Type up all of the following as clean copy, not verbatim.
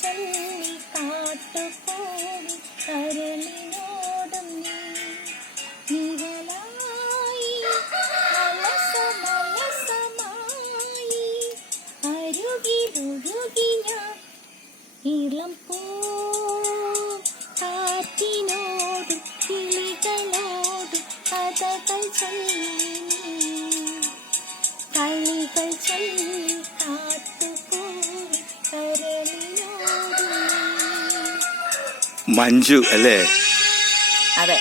ചൊല്ലി കാട്ടുപോയി കരളിനോടും നിഴലായി മലസമലസമായി അരുകിലൊഴുകി ഞാൻ ഇളം പൂ കാറ്റിനോടും കിളികളോടും കഥകൾ ചൊല്ലി കളികൾ ചൊല്ലി കാട്ടുപോയി കരളിനോടും. മഞ്ജു അല്ലേ? അതെ.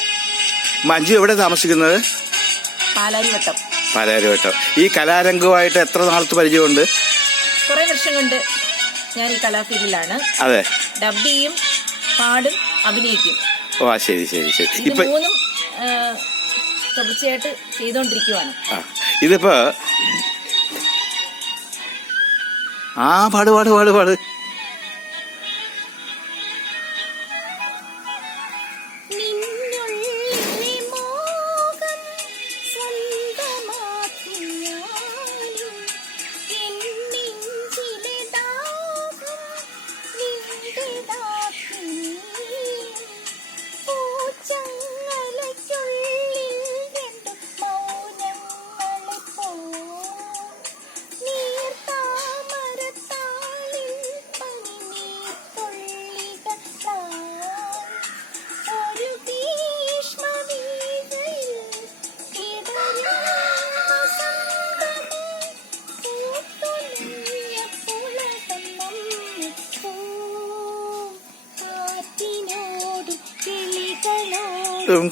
മഞ്ജു എവിടെ താമസിക്കുന്നത്? പാലാരിവട്ടം. പാലാരിവട്ടം. ഈ കലാരംഗവുമായിട്ട് എത്ര നാളത്തെ പരിചയമുണ്ട്? കുറെ വർഷം കൊണ്ട് ഞാൻ ഈ കലാഫീൽഡിലാണ്. അതെ. ഡബ് ചെയ്യും, പാടും, അഭിനയിക്കും. ഓ ശരി ശരി ശരി. ഇത് മൂന്നും തുടർച്ചയായിട്ട് ചെയ്തോണ്ടിരിക്കുവാണ്. ഇതിപ്പോ പാട് പാട് പാട് പാട്.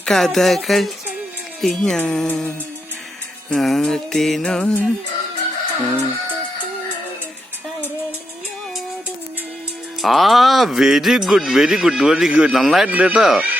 കഥകൾ നാട്ടിനോ. Very good very good very good. നന്നായിട്ടുണ്ട് കേട്ടോ.